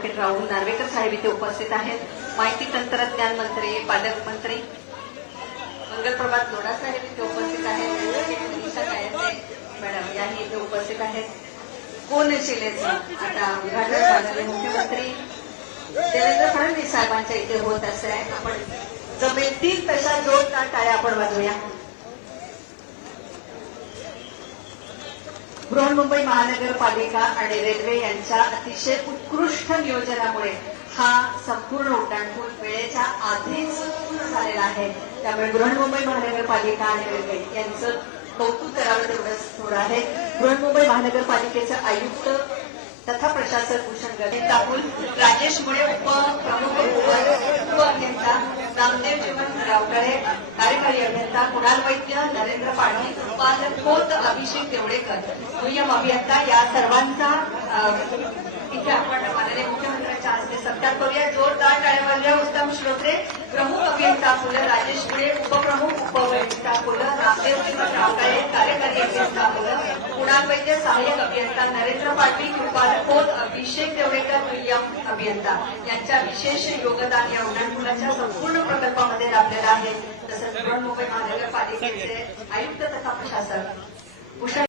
Advocate Rahul Narvekar साहेब इथे उपस्थित आहेत. माहिती तंत्रज्ञान मंत्री पालकमंत्री मंगलप्रभात लोढा साहेब इथे उपस्थित आहेत. ऍडव्होकेट मनीषा मॅडम याही इथे उपस्थित आहेत. कोण कोनशिलेचं आता उद्घाटन झालेले मुख्यमंत्री देवेंद्र फडणवीस साहेबांच्या इथे होत असं आहे. आपण जमेतील तशा जोरदार टाळ्या आपण वाजवूया. बृहन्मुंबई महानगरपालिका आणि रेल्वे यांच्या अतिशय उत्कृष्ट नियोजनामुळे हा संपूर्ण उड्डाणपूल वेळेच्या आधीच पूर्ण झालेला आहे. त्यामुळे बृहन्मुंबई महानगरपालिका आणि रेल्वे यांचं कौतुक करावं तेवढंच थोडं आहे. बृहन्मुंबई महानगरपालिकेचे आयुक्त तथा प्रशासक भूषण गणेतापूल राजेश मुळे उपप्रमुख उप नामदेव जीवन गावकरे अभियंता कुणाल वैद्य नरेंद्र पाणी कृपाल खोत अभिषेक देवडेकर. दुय्यम अभियंता या सर्वांचा इथे आपण माननीय मुख्यमंत्र्यांच्या हस्ते सत्कार करूया. जोरदार टाळ्या उत्तम श्रोत्रे प्रमुख अभियंता फुलं राजेश फुले उपप्रमुख उपअभियंता फुलं रामदेव जीवन कार्यकारी अभियंता फुलं कुणाल वैद्य सहाय्यक अभियंता नरेंद्र पाटील कृपाल खोत अभिषेक देवडेकर दुय्यम अभियंता. यांच्या विशेष योगदान या उड्डाणपुलाच्या संपूर्ण प्रकल्पामध्ये लाभलेला आहे. तसंच बृहन्मुंबई महानगरपालिकेचे आयुक्त तथा प्रशासक भूषण